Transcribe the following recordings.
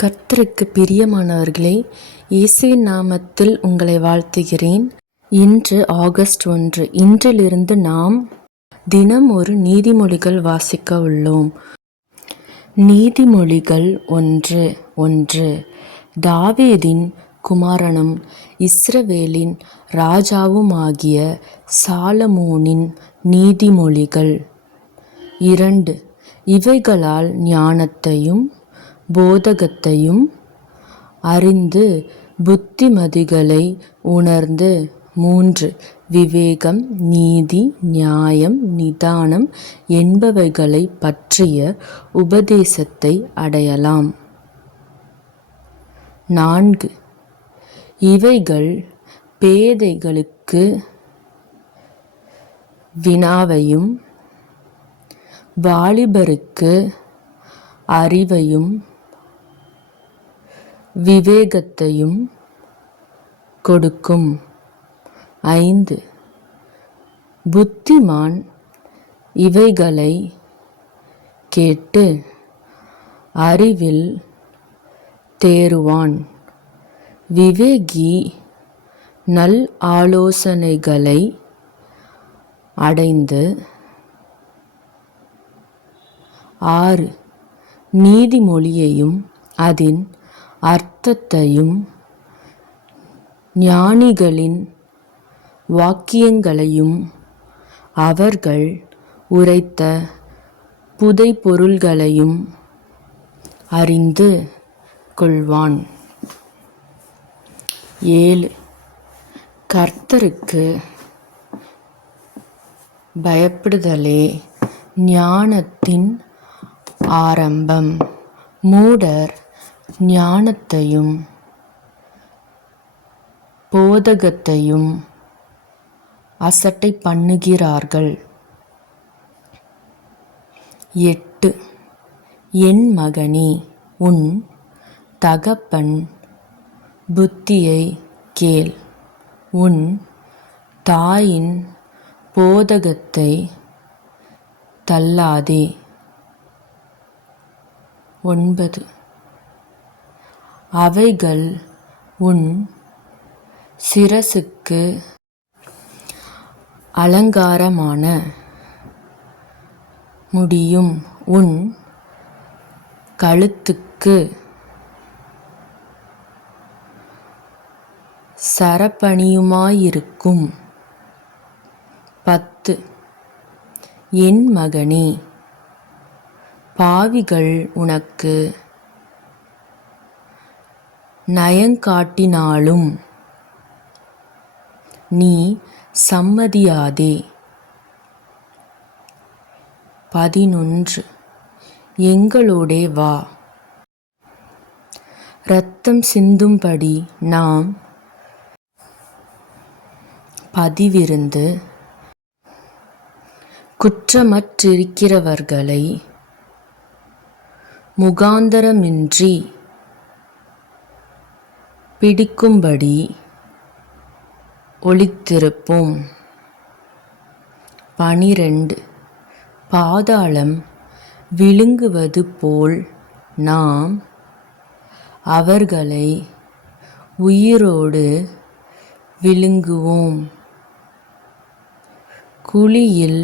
கர்த்தருக்கு பிரியமானவர்களே, இயேசுவின் நாமத்தில் உங்களை வாழ்த்துகிறேன். இன்று ஆகஸ்ட் 1. இன்றிலிருந்து நாம் தினம் ஒரு நீதிமொழிகள் வாசிக்க உள்ளோம். நீதிமொழிகள் 1:1. தாவீதின் குமாரனும் இஸ்ரவேலின் ராஜாவுமாகிய சாலமோனின் நீதிமொழிகள். 2. இவைகளால் ஞானத்தையும் போதகத்தையும் அறிந்து புத்திமதிகளை உணர்ந்து. 3. விவேகம், நீதி, நியாயம், நிதானம் என்பவைகளை பற்றிய உபதேசத்தை அடையலாம். 4. இவைகள் பேதைகளுக்கு வினாவையும் வாலிபருக்கு அறிவையும் விவேகத்தையும் கொடுக்கும். 5. புத்திமான் இவைகளை கேட்டு அறிவில் தேறுவான். விவேகி நல் ஆலோசனைகளை அடைந்து. 6. நீதிமொழியையும் அதன் அர்த்தத்தையும் ஞானிகளின் வாக்கியங்களையும் அவர்கள் உரைத்த புதைபொருள்களையும் அறிந்து கொள்வான். 7. கர்த்தருக்கு பயப்படுதலே ஞானத்தின் ஆரம்பம். மூடர் ஞானத்தையும் போதகத்தையும் அசட்டை பண்ணுகிறார்கள். 8. என் மகனே, உன் தகப்பன் புத்தியை கேள், உன் தாயின் போதகத்தை தள்ளாதே. 9. அவைகள் உன் சிரசுக்கு அலங்காரமான முடியும், உன் கழுத்துக்கு சரப்பணியுமாயிருக்கும். 10. என் மகனே, பாவிகள் உனக்கு நயங்காட்டினாலும் நீ சம்மதியாதே. 11. எங்களோடே வா, இரத்தம் சிந்தும்படி நாம் பதிவிருந்து குற்றமற்றிருக்கிறவர்களை முகாந்தரமின்றி பிடிக்கும்படி ஒளித்திருப்போம். 12. பாதாளம் விழுங்குவது போல் நாம் அவர்களை உயிரோடு விழுங்குவோம். குழியில்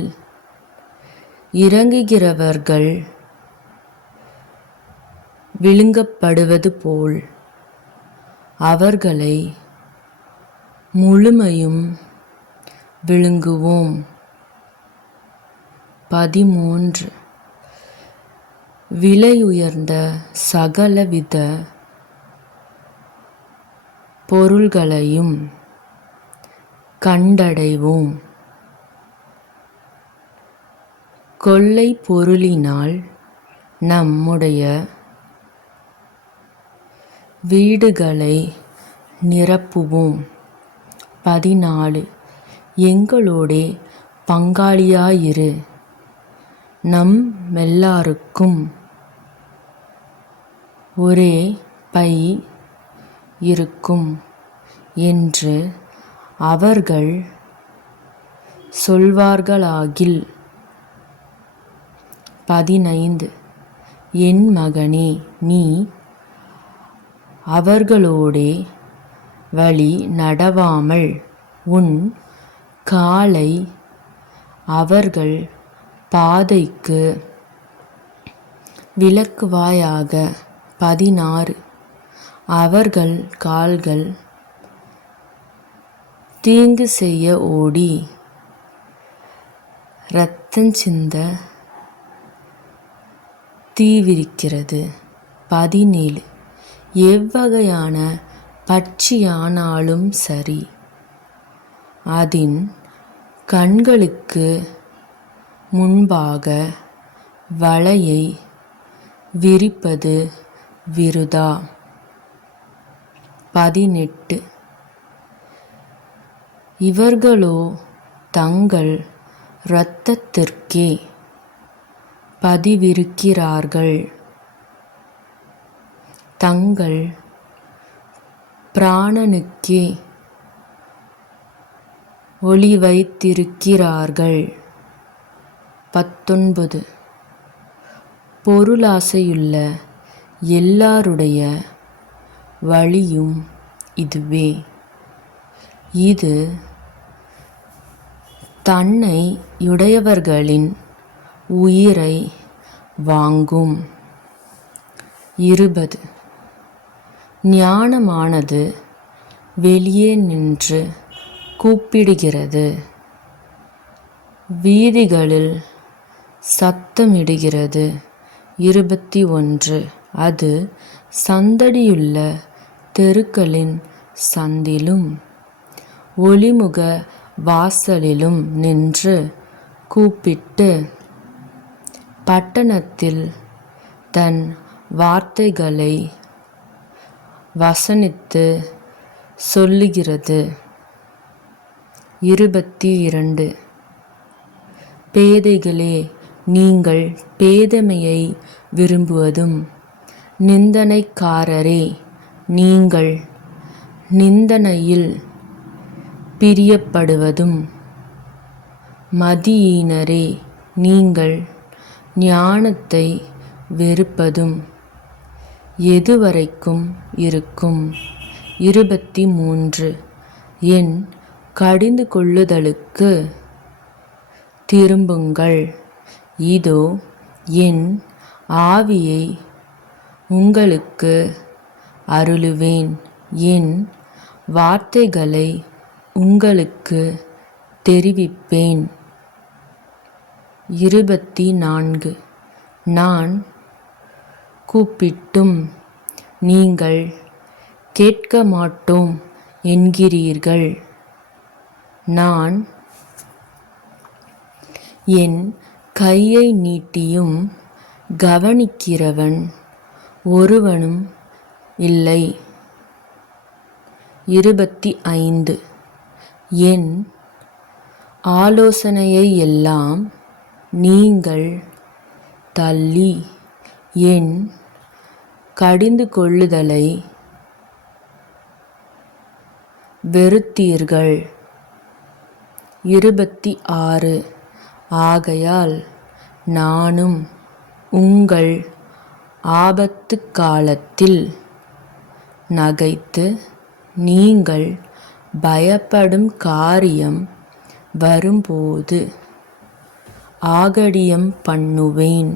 இறங்குகிறவர்கள் விழுங்கப்படுவது போல் அவர்களை முழுமையும் விழுங்குவோம். 13. விலையுயர்ந்த சகலவித பொருள்களையும் கண்டடைவோம். கொள்ளை பொருளினால் நம்முடைய வீடுகளை நிரப்புவோம். 14. எங்களோடே பங்காளியாயிரு, நம்மெல்லாருக்கும் ஒரே பை இருக்கும் என்று அவர்கள் சொல்வார்களாகில். 15. என் மகனே, நீ அவர்களோடே வழி நடவாமல் உன் காலை அவர்கள் பாதைக்கு விலக்குவாயாக. 16 அவர்கள் கால்கள் தீங்கு செய்ய ஓடி இரத்தஞ்சிந்த தீவிரிக்கிறது. 17 எவ்வகையான பட்சியானாலும் சரி அதின் கண்களுக்கு முன்பாக வலையை விரிப்பது விருதா. 18 இவர்களோ தங்கள் இரத்தத்திற்கே பதிவிருக்கிறார்கள், தங்கள் பிராணனுக்கே ஒளி வைத்திருக்கிறார்கள். 19 பொருளாசையுள்ள எல்லாருடைய வழியும் இதுவே, இது தன்னையுடையவர்களின் உயிரை வாங்கும். 20 ஞானமானது வெளியே நின்று கூப்பிடுகிறது, வீதிகளில் சத்தமிடுகிறது. 21 அது சந்தடியுள்ள தெருக்களின் சந்திலும் ஒளிமுக வாசலிலும் நின்று கூப்பிட்டு பட்டணத்தில் தன் வார்த்தைகளை வசனித்து சொல்லுகிறது. 22 பேதைகளே, நீங்கள் பேதைமையை விரும்புவதும், நிந்தனைக்காரரே, நீங்கள் நிந்தனையில் பிரியப்படுவதும், மதியீனரே, நீங்கள் ஞானத்தை வெறுப்பதும் எதுவரைக்கும் இருக்கும்? 23 என் கடிந்து கொள்ளுதலுக்கு திரும்புங்கள், இதோ என் ஆவியை உங்களுக்கு அருளுவேன், என் வார்த்தைகளை உங்களுக்கு தெரிவிப்பேன். 24 நான் கூப்பிட்டும் நீங்கள் கேட்க மாட்டோம் என்கிறீர்கள், நான் என் கையை நீட்டியும் கவனிக்கிறவன் ஒருவனும் இல்லை. 25 என் ஆலோசனையை எல்லாம் நீங்கள் தள்ளி என் கடிந்து கொள்ளுதலை வெறுத்தீர்கள். 26 ஆகையால் நானும் உங்கள் ஆபத்து காலத்தில் நகைத்து நீங்கள் பயப்படும் காரியம் வரும்போது ஆகடியம் பண்ணுவேன்.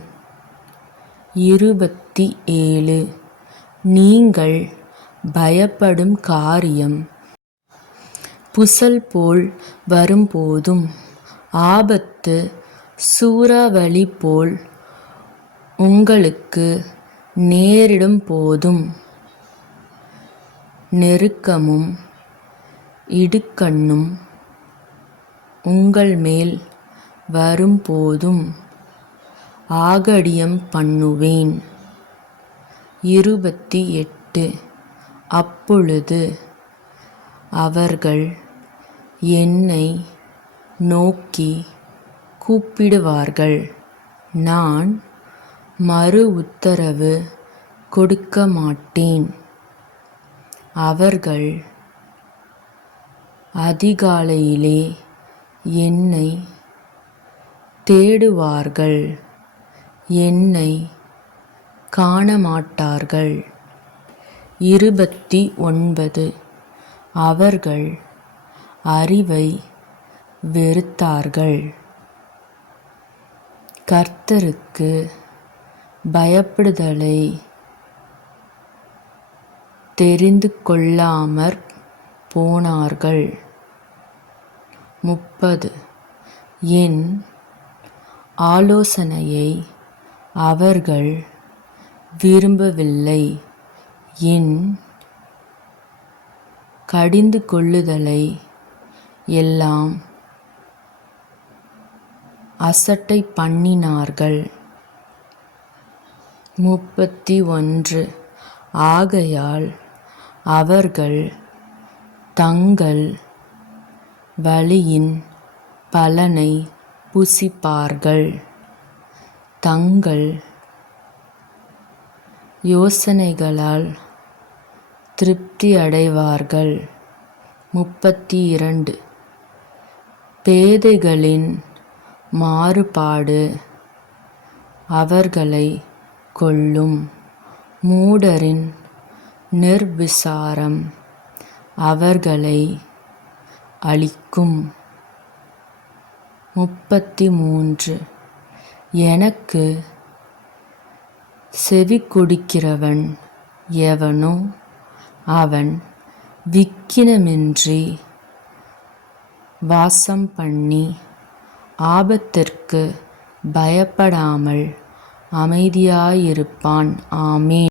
27 நீங்கள் பயப்படும் காரியம் புசல் போல் வரும்போதும், ஆபத்து சூறாவளி போல் உங்களுக்கு நேரிடும் போதும், நெருக்கமும் இடுக்கண்ணும் உங்கள் மேல் வரும்போதும் ஆகடியம் பண்ணுவேன். 28 அப்பொழுது அவர்கள் என்னை நோக்கி கூப்பிடுவார்கள், நான் மறு உத்தரவு கொடுக்க மாட்டேன். அவர்கள் அதிகாலையிலே என்னை தேடுவார்கள், என்னை காணமாட்டார்கள். 29 அவர்கள் அறிவை வெறுத்தார்கள். கர்த்தருக்கு பயப்படுதலை தெரிந்து கொள்ளாமற் போனார்கள். 30 என் ஆலோசனையை அவர்கள் விரும்பவில்லை. என் கடிந்து கொள்ளுதலை எல்லாம் அசட்டை பண்ணினார்கள். 31 ஆகையால் அவர்கள் தங்கள் வழியின் பலனை புசிப்பார்கள். தங்கள் யோசனைகளால் திருப்தி அடைவார்கள். 32 பேதைகளின் மாறுபாடு அவர்களை கொல்லும். மூடரின் நிர்விசாரம் அவர்களை அழிக்கும். 33 எனக்கு செவிகொடுக்கிறவன் எவனோ அவன் விக்கினமின்றி வாசம் பண்ணி ஆபத்திற்கு பயப்படாமல் அமைதியாயிருப்பான். ஆமென்.